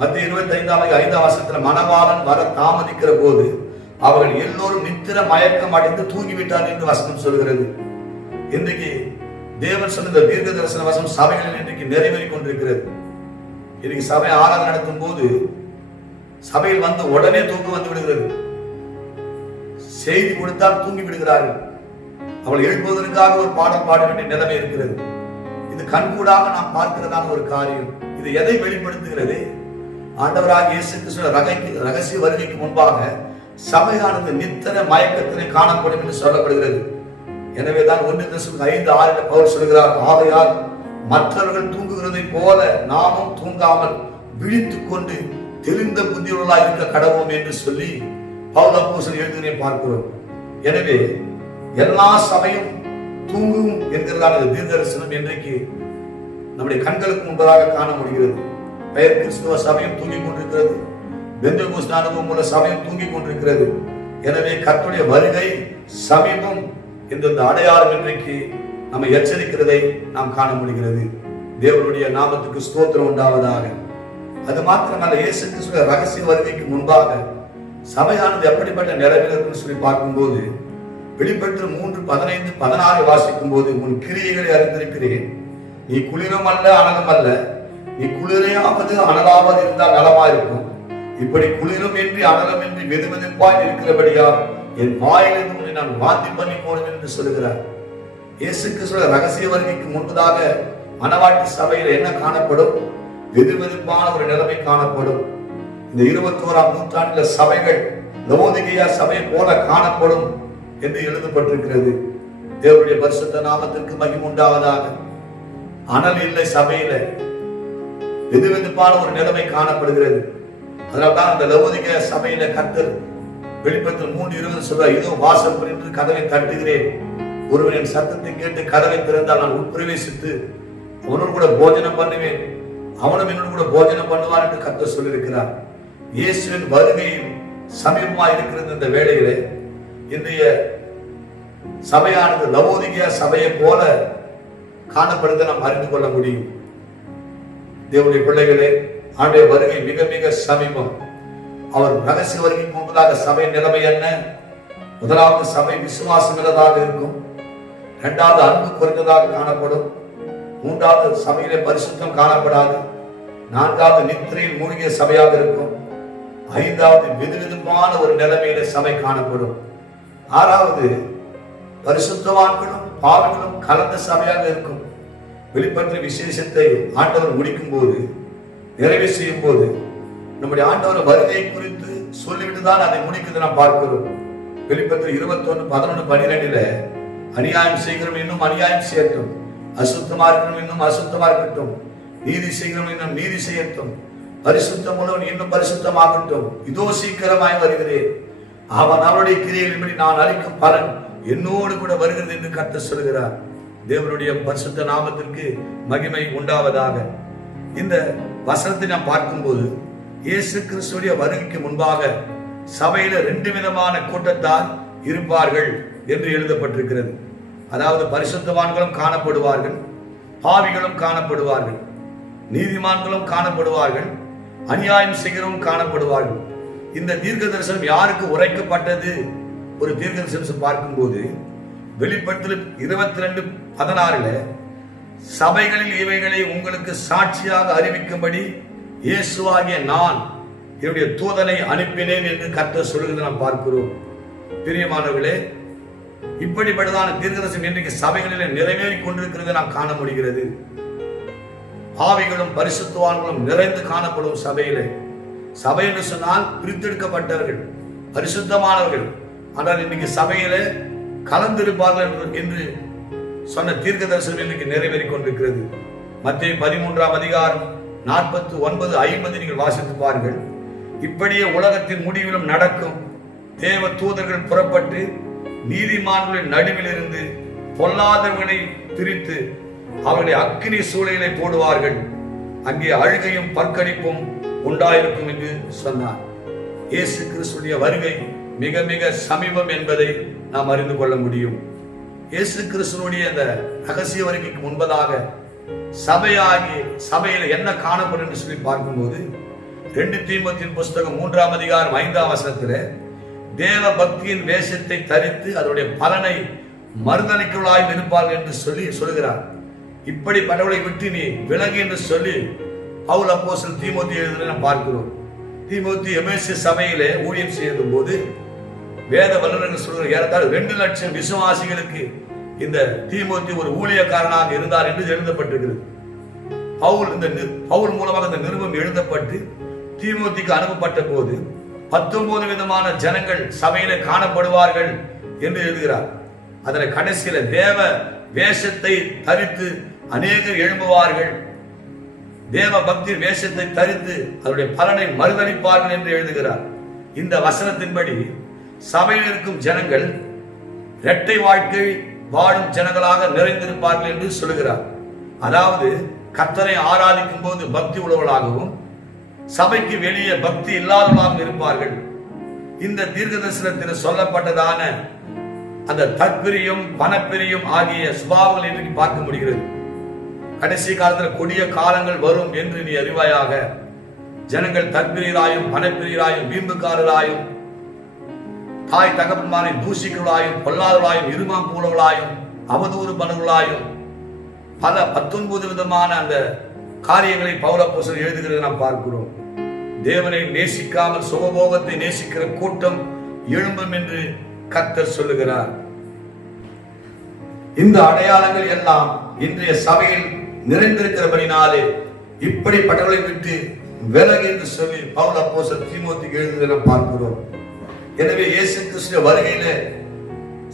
மத்திய 25:5 மணவாளன் வர தாமதிக்கிற போது அவர்கள் எல்லோரும் நித்திர மயக்கம் அடைந்து தூங்கிவிட்டார்கள் என்று வசனம் சொல்கிறது. இன்றைக்கு தேவன் சொன்ன தீர்க்க தரிசன வசனம் சபைகளில் இன்றைக்கு நிறைவேறிக் கொண்டிருக்கிறது. இன்னைக்கு சபை ஆராதனை நடத்தும் போது சபையில் வந்து உடனே தூக்கம் வந்து விடுகிறது. செய்தி கொடுத்தால் தூங்கி விடுகிறார்கள். அவள் எழுப்புவதற்காக ஒரு பாடல் பாட வேண்டிய நிலைமை இருக்கிறது. இது கண்கூடாக நாம் பார்க்கிறதான ஒரு காரியம். இது எதை வெளிப்படுத்துகிறது? ஆண்டவராக இயேசு கிறிஸ்து ரகசிய வருகைக்கு முன்பாக சபையானது நித்திர மயக்கத்திலே காணப்படும் என்று சொல்லப்படுகிறது. எனவேதான் 1 தெசலோனிக்கேயர் 5:6 பவுல் சொல்கிறார், ஆகையால் மற்றவர்கள் தூங்குகிறதை போல நாமும் தூங்காமல் விழித்துக் கொண்டு தெளிந்த புத்தியுள்ளவர்களாய் இருக்க கடவோம் என்று சொல்லி பவுல் அப்போஸ்தலன் எழுதுவதை பார்க்கிறோம். எனவே எல்லா சபையும் தூங்கும் என்கிறதான தீர்க்க தரிசனம் இன்றைக்கு நம்முடைய கண்களுக்கு முன்பதாக காண முடிகிறது. பெயர் கிறிஸ்துவ சபையும் தூங்கிக் கொண்டிருக்கிறது. பெந்தெகோஸ்தே அனுபவம் உள்ள சபையும் தூங்கிக் கொண்டிருக்கிறது. எனவே கர்த்தருடைய வருகை சமீபம் என்ற அடையாளம் இன்றைக்கு நம்மை எச்சரிக்கிறதை நாம் காண முடிகிறது. தேவனுடைய நாமத்துக்கு ஸ்தோத்திரம் உண்டாவதாக. அது மாத்திரமல்ல, இயேசு கிறிஸ்துவின் ரகசிய வருகைக்கு முன்பாக சபையானது எப்படிப்பட்ட நிலையில் இருக்குன்னு சொல்லி பார்க்கும்போது, வெளிப்பட்டு 3:15-16 வாசிக்கும் போது, உன் கிரியைகளை அறிந்திருக்கிறேன், நீ குளிரும் அல்ல அனலும் அல்ல, நீ குளிரையாவது அனலாவது இருந்தால் நலமா இருக்கும். இப்படி குளிரும் என்று அனலும் என்று வெதுவெதுப்பாய் இருக்கிறபடியா என் வாயிலிருந்து உன்னை நான் வாந்தி பண்ணி போடுவேன் என்று சொல்லுகிறார். இயேசு கிறிஸ்துவின் ரகசிய வருகைக்கு முன்பதாக மனவாட்டி சபையில் என்ன காணப்படும்? வெதுவெதுப்பான ஒரு நிலைமை காணப்படும். இந்த 21ஆம் நூற்றாண்டில் சபைகள் லவோதிகேயா சபை போல காணப்படும் என்று எழுதப்பட்டிருக்கிறது. தேவனுடைய பரிசுத்த நாமத்திற்கு மகிமை உண்டாவதாக. அனல் இல்லை சபையில, வெதுவெதுப்பான ஒரு நிலைமை காணப்படுகிறது. அதனால்தான் அந்த லவோதிகேயா சபையில கர்த்தர் வெளிப்படுத்தல் 3:20 சொல்றார், இதோ வாசல் என்று கதவை தட்டுகிறேன், ஒருவன் என் சத்தத்தை கேட்டு கதவை திறந்தால் நான் உட்பிரவேசித்து அவனோடு கூட போஜனம் பண்ணுவேன், அவனும் என்னோடு கூட போஜனம் பண்ணுவான் என்று கர்த்தர் சொல்லியிருக்கிறார். இயேசுவின் வருகையில் சமீபமாக இருக்கிறது. இந்த வேளையிலே இன்றைய சபையானது லவோதிகேயா சபையை போல காணப்படுவதை நாம் அறிந்து கொள்ள முடியும். தேவனுடைய பிள்ளைகளே, ஆண்டுடைய வருகை மிக மிக சமீபம். அவர் ரகசிய வருகைக்கு முன்பதாக சபை நிலைமை என்ன? முதலாவது, சபை விசுவாசம் உள்ளதாக இருக்கும். இரண்டாவது, அன்பு குறைந்ததாக காணப்படும். மூன்றாவது, சபையிலே பரிசுத்தம் காணப்படாது. நான்காவது, நித்திரையில் மூழ்கிய சபையாக இருக்கும். ஐந்தாவது, விதுவிதுப்பான ஒரு நிலைமையில சபை காணப்படும். ஆறாவது, பரிசுத்தவான்களும் பாவிகளும் கலந்த சபையாக இருக்கும். வெளிப்பற்ற விசேஷத்தை ஆண்டவர் முடிக்கும் போது, நிறைவு செய்யும் போது, நம்முடைய ஆண்டவர் வருகை குறித்து சொல்லிவிட்டுதான் அதை முடிக்கிறது நாம் பார்க்கிறோம். வெளிப்பற்ற 21:11-12 அநியாயம் செய்கிறோம் இன்னும் அநியாயம் செய்யட்டும், அசுத்தமா இருக்கணும் இன்னும் அசுத்தமா இருக்கட்டும், நீதி செய்கிறோம் இன்னும் நீதி செய்யட்டும், பரிசுத்தம் உள்ளவன் இன்னும் பரிசுத்தமாகட்டும், இதோ சீக்கிரமாய் வருகிறேன், அவன் அவருடைய கிரியைகளின்படி நான் அளிக்கும் பலன் என்னோடு கூட வருகிறது என்று கர்த்தர் சொல்கிறார். தேவனுடைய பரிசுத்த நாமத்திற்கு மகிமை உண்டாவதாக. இந்த வசனத்தை நாம் பார்க்கும்போது, இயேசு கிறிஸ்துடைய வருகைக்கு முன்பாக சபையில 2 விதமான கூட்டத்தார் இருப்பார்கள் என்று எழுதப்பட்டிருக்கிறது. அதாவது பரிசுத்தவான்களும் காணப்படுவார்கள், பாவிகளும் காணப்படுவார்கள், நீதிமான்களும் காணப்படுவார்கள், அநியாயம் செய்கிறவரும் காணப்படுவார்கள். இந்த தீர்க்க தரிசனம் யாருக்கு உரைக்கப்பட்டது? ஒரு தீர்க்க தரிசனம் பார்க்கும்போது வெளிப்படுத்தல் 22:16 சபைகளில் இவைகளை உங்களுக்கு சாட்சியாக அறிவிக்கும்படி இயேசுவாகிய நான் என்னுடைய தூதனை அனுப்பினேன் என்று கர்த்தர் சொல்லுகிறதை நாம் பார்க்கிறோம். பிரியமானவர்களே, இப்படிப்பட்டதான தீர்க்கதரிசனம் இன்றைக்கு சபைகளிலே நிறைவேறிக் கொண்டிருக்கிறதை நாம் காண முடிகிறது. ஆவிகளும் பரிசுத்தவான்களும் நிறைந்து காணப்படும் சபையிலே. சபை என்று சொன்னால் பிரித்தெடுக்கப்பட்டவர்கள், பரிசுத்தமானவர்கள். ஆனால் இன்னைக்கு சபையிலே கலந்திருப்பார்கள் என்று சொன்ன தீர்க்க தரிசனம் இன்னைக்கு நிறைவேறிக் கொண்டிருக்கிறது. மத்தேயு 13:49-50 நீங்கள் வாசித்து பாருங்கள். இப்படியே உலகத்தின் முடிவிலும் நடக்கும். தேவ தூதர்கள் புறப்பட்டு நீதிமான்களின் நடுவில் இருந்து பொல்லாதவர்களை பிரித்து அவர்களை அக்கினி சூளையிலே போடுவார்கள். அங்கே அழுகையும் பற்கடிப்பும் உண்டாயிருக்கும் என்று சொன்னார். இயேசு கிறிஸ்துடைய வருகை மிக மிக சமீபம் என்பதை நாம் அறிந்து கொள்ள முடியும். இயேசு கிறிஸ்துடைய அந்த ரகசிய வருகைக்கு முன்பதாக சபையில என்ன காணப்படும் என்று சொல்லி பார்க்கும்போது 2 தீமோத்தேயு புஸ்தகம் 3:5 தேவ பக்தியின் வேஷத்தை தரித்து அதனுடைய பலனை மறுதலிக்கலாய் இருப்பார்கள் என்று சொல்லுகிறார். இப்படிப்பட்டவர்களை விட்டு நீ விலகு என்று சொல்லி பவுல் அப்போஸ்தலன் தீமோத்தேயு எழுதுவதை நாம் பார்க்கிறோம். தீமோத்தேயு எபேசு சபையிலே ஊழியம் செய்யும் போது வேத வல்லுநர்கள் சொல்கிற ஏறத்தாழ 2 லட்சம் விசுவாசிகளுக்கு இந்த தீமோத்தேயு ஒரு ஊழியக்காரனாக இருந்தார் என்று எழுதப்பட்டிருக்கிறது. பவுல் மூலமாக இந்த நிருபம் எழுதப்பட்டு தீமோத்தேயுக்கு அனுப்பப்பட்ட போது 19 விதமான ஜனங்கள் சபையில காணப்படுவார்கள் என்று எழுதுகிறார். அதனை கடைசியில தேவ வேஷத்தை தரித்து அநேகர் எழும்புவார்கள், தேவ பக்தி வேஷத்தை தரித்து அதனுடைய பலனை மறுதலிப்பார்கள் என்று எழுதுகிறார். இந்த வசனத்தின்படி சபையில் இருக்கும் ஜனங்கள் இரட்டை வாழ்க்கை வாழும் ஜனங்களாக நிறைந்திருப்பார்கள் என்று சொல்லுகிறார். அதாவது கர்த்தரை ஆராதிக்கும் போது பக்தி உள்ளவர்களாகவும் சபைக்கு வெளியே பக்தி இல்லாதவர்களாகவும் இருப்பார்கள். இந்த தீர்க்க தரிசனத்தில் சொல்லப்பட்டதான அந்த தற்பிரியம் பணப்பிரியம் ஆகிய சுபாவங்களை இன்றைக்கு பார்க்க முடிகிறது. கடைசி காலத்தில் கொடிய காலங்கள் வரும் என்று நீ அறிவாயாக. ஜனங்கள் தற்பிரியராயும் பணப்பிரியராயும் வீம்புக்காரராயும் தாய் தகப்பன்மாரை தூஷிகளாயும் பொல்லாதவர்களாயும் இருமாம் போலவர்களாயும் அவதூறு பணங்களாயும் பல 19 விதமான அந்த காரியங்களை பவுல் அப்போஸ்தலன் எழுதுகிறதை நாம் பார்க்கிறோம். தேவனை நேசிக்காமல் சுகபோகத்தை நேசிக்கிற கூட்டம் எழும்பும் என்று கர்த்தர் சொல்லுகிறார். இந்த அடையாளங்கள் எல்லாம் இன்றைய சபையில் நிறைந்திருக்கிறபடினாலே இப்படிப்பட்டவர்களை விட்டு விலகு என்று சொல்லி பவுல் அப்போஸ்தலன் தீமோத்தேயுக்கு எழுதுகிறதை நாம் பார்க்கிறோம். எனவே இயேசு கிறிஸ்து வருகையில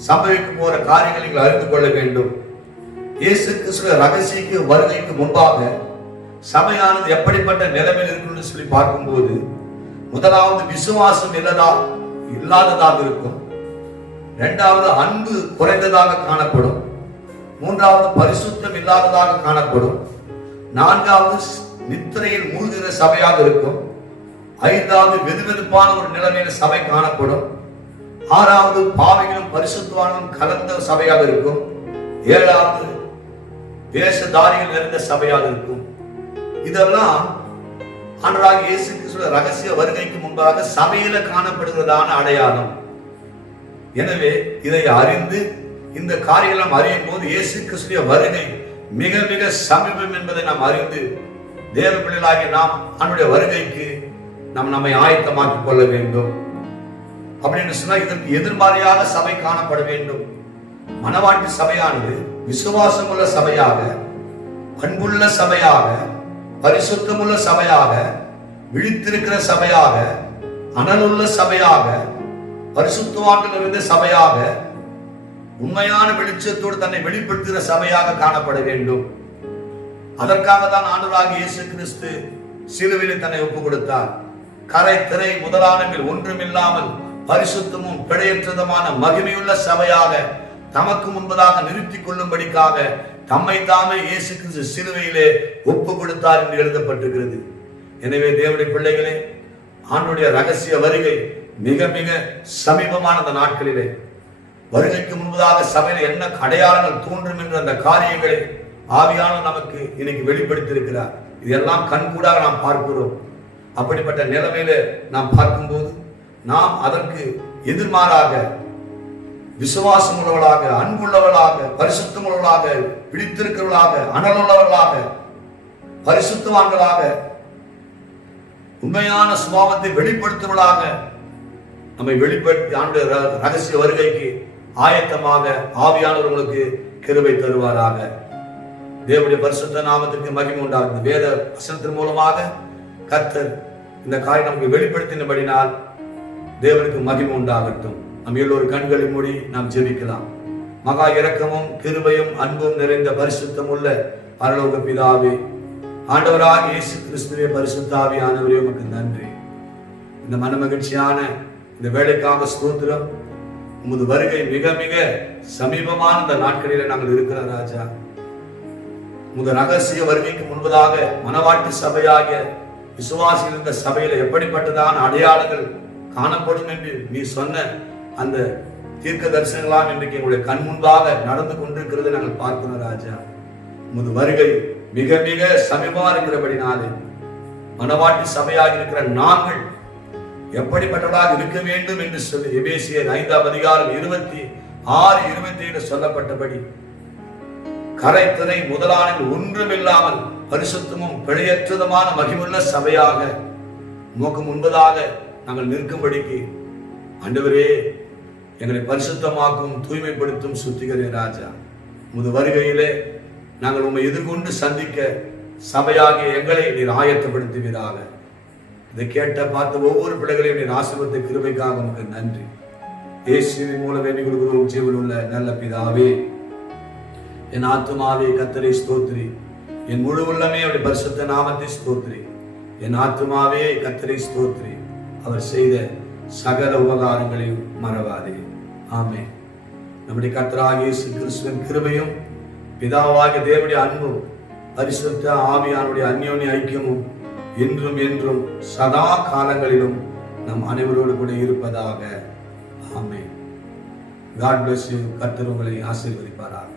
சம்பவிக்க போற காரியங்களை நீங்கள் அறிந்து கொள்ள வேண்டும். இயேசு கிறிஸ்து ரகசிய வருகைக்கு முன்பாக சபையானது எப்படிப்பட்ட நிலைமையில் இருக்குன்னு சொல்லி பார்க்கும்போது, முதலாவது விசுவாசம் இல்லாததாக இருக்கும், இரண்டாவது அன்பு குறைந்ததாக காணப்படும், மூன்றாவது பரிசுத்தம் இல்லாததாக காணப்படும், நான்காவது நித்திரையில் மூழ்கிற சபையாக இருக்கும், ஐந்தாவது வெதுவெதுப்பான ஒரு நிலைமையில் சபை காணப்படும், ஆறாவது பாவிகளும் பரிசுத்தவான்களும் கலந்த சபையாக இருக்கும். ஏழாவது வேஷதாரிகள் நிறைந்த சபையாக இருக்கும். இதெல்லாம் ஆண்டவராகிய இயேசு கிறிஸ்துவின் ரகசிய வருகைக்கு முன்பாக சபையில காணப்படுகிறதான அடையாளம். எனவே இதை அறிந்து இந்த காரியங்கள் அறியும் போது இயேசு கிறிஸ்துவின் வருகை மிக மிக சமீபம் என்பதை நாம் அறிந்து தேவ பிள்ளைகளாகிய நாம் அவனுடைய வருகைக்கு நம்மை ஆயத்தமாக்கிக் கொள்ள வேண்டும். அப்படின்னு சொன்னா இதற்கு எதிர்மறையாக சபை காணப்பட வேண்டும். மனவாட்டி சபையானது விசுவாசமுள்ள சபையாக, அன்புள்ள சபையாக, பரிசுத்தமுள்ள சபையாக, விழித்திருக்கிற சபையாக, அனலுள்ள சபையாக, பரிசுத்தவான்கள் நிறைந்த சபையாக, உண்மையான வெளிச்சத்தோடு தன்னை வெளிப்படுத்துகிற சபையாக காணப்பட வேண்டும். அதற்காக தான் ஆண்டவராகிய இயேசு கிறிஸ்து சிலுவையிலே தன்னை ஒப்புக் கொடுத்தார். கரை திரை முதலானவில் ஒன்றுமில்லாமல் பரிசுத்தமும் பிழையற்றதுமான மகிமையுள்ள சபையாக தமக்கு முன்பதாக நிறுத்திக் கொள்ளும்படிக்காக தம்மை தாமே இயேசு கிறிஸ்து சிலுவையிலே ஒப்பு கொடுத்தார் என்று எழுதப்பட்டிருக்கிறது. எனவே தேவனுடைய பிள்ளைகளே, ஆண்டுடைய ரகசிய வருகை மிக மிக சமீபமான அந்த நாட்களிலே வருகைக்கு முன்பதாக சபையில என்ன அடையாளங்கள் தோன்றும் என்ற அந்த காரியங்களை ஆவியானவர் நமக்கு இன்னைக்கு வெளிப்படுத்தியிருக்கிறார். இதெல்லாம் கண்கூடாக நாம் பார்க்கிறோம். அப்படிப்பட்ட நிலைமையில நாம் பார்க்கும்போது நாம் அதற்கு எதிர்மாறாக விசுவாசம் உள்ளவர்களாக, அன்புள்ளவர்களாக, பரிசுத்தம் உள்ளவர்களாக, பிடித்திருக்கிறவர்களாக, அனலுள்ளவர்களாக, பரிசுத்தவான்களாக, உண்மையான சுபாவத்தை வெளிப்படுத்துவர்களாக நம்மை வெளிப்படுத்தி ஆண்டு ரகசிய வருகைக்கு ஆயத்தமாக ஆவியானவர்களுக்கு கிருபை தருவாராக. தேவனுடைய பரிசுத்த நாமத்திற்கு மகிமை உண்டாகும். வேத வசனத்தின் மூலமாக கர்த்தர் இந்த காரியம் நமக்கு வெளிப்படுத்தினபடினால் தேவனுக்கு மகிமை உண்டாகட்டும். நம்ம எல்லோரும் கண்களை மூடி நாம் ஜெபிக்கலாம். மகா இரக்கமும் கிருபையும் அன்பும் நிறைந்த பரிசுத்தம் உள்ள பரலோக பிதாவே, ஆண்டவராக இயேசு கிறிஸ்துவே, பரிசுத்த ஆவியானவரே, உமக்கு நன்றி. இந்த மனமகிழ்ச்சியான இந்த வேலைக்காக ஸ்தோத்திரம். உமது வருகை மிக மிக சமீபமான இந்த நாட்களில் நாங்கள் இருக்கிற ராஜா. உமது ரகசிய வருகைக்கு முன்பதாக மனவாட்டி சபையாகிய விசுவாசிகள் இருந்த சபையில எப்படிப்பட்டதான அடையாளங்கள் காணப்படும் என்று நீ சொன்ன அந்த தீர்க்க தரிசனங்களாம் இன்றைக்கு எங்களுடைய கண் முன்பாக நடந்து கொண்டிருக்கிறது நாங்கள் பார்க்கிறோம் ராஜா. உமது வருகை மிக மிக சமீபமா இருக்கிறபடினாலே மனவாட்டி சபையாக இருக்கிற நாங்கள் எப்படிப்பட்டவர்களாக இருக்க வேண்டும் என்று சொல்லி எபேசியர் 5ஆம் அதிகாரம் 26-27 சொல்லப்பட்டபடி கரை திரை முதலான ஒன்றுமில்லாமல் பரிசுத்தமும் பிழையற்றதுமான மகிமுள்ள சபையாக உமக்கு முன்பதாக நாங்கள் நிற்கும்படிக்கு ஆண்டவரே எங்களை பரிசுத்தமாக்கும், தூய்மைப்படுத்தும், சுத்திகரே ராஜா. உமது வருகையிலே நாங்கள் உம்மை எதிர்கொண்டு சந்திக்க சபையாகிய எங்களை நீர் ஆயத்தப்படுத்துவீராக. இதை கேட்ட பார்த்த ஒவ்வொரு பிள்ளைகளையும் நீர் ஆசீர்வதித்த கிருபைக்காக உமக்கு நன்றி. இயேசுவின் மூலம் வேண்டிக் கொள்கிறோம் ஜீவனுள்ள நல்ல பிதாவே. என் ஆத்துமாவே கர்த்தரை ஸ்தோத்திரி, என் முழு உள்ளமே அவருடைய பரிசுத்த நாமத்தை ஸ்தோத்திரி. என் ஆத்துமாவே கர்த்தரை ஸ்தோத்திரி, அவர் செய்த சகல உபகாரங்களையும் மறவாதே. ஆமென். நம்முடைய கர்த்தராகிய இயேசு கிறிஸ்துவின் கிருபையும் பிதாவாகிய தேவனுடைய அன்பும் பரிசுத்த ஆவியானுடைய அந்யோன்ய ஐக்கியமும் இன்றும் என்றும் சதா காலங்களிலும் நம் அனைவரோடு கூட இருப்பதாக. ஆமென். God bless you. கர்த்தர் உங்களை ஆசீர்வதிப்பாராக.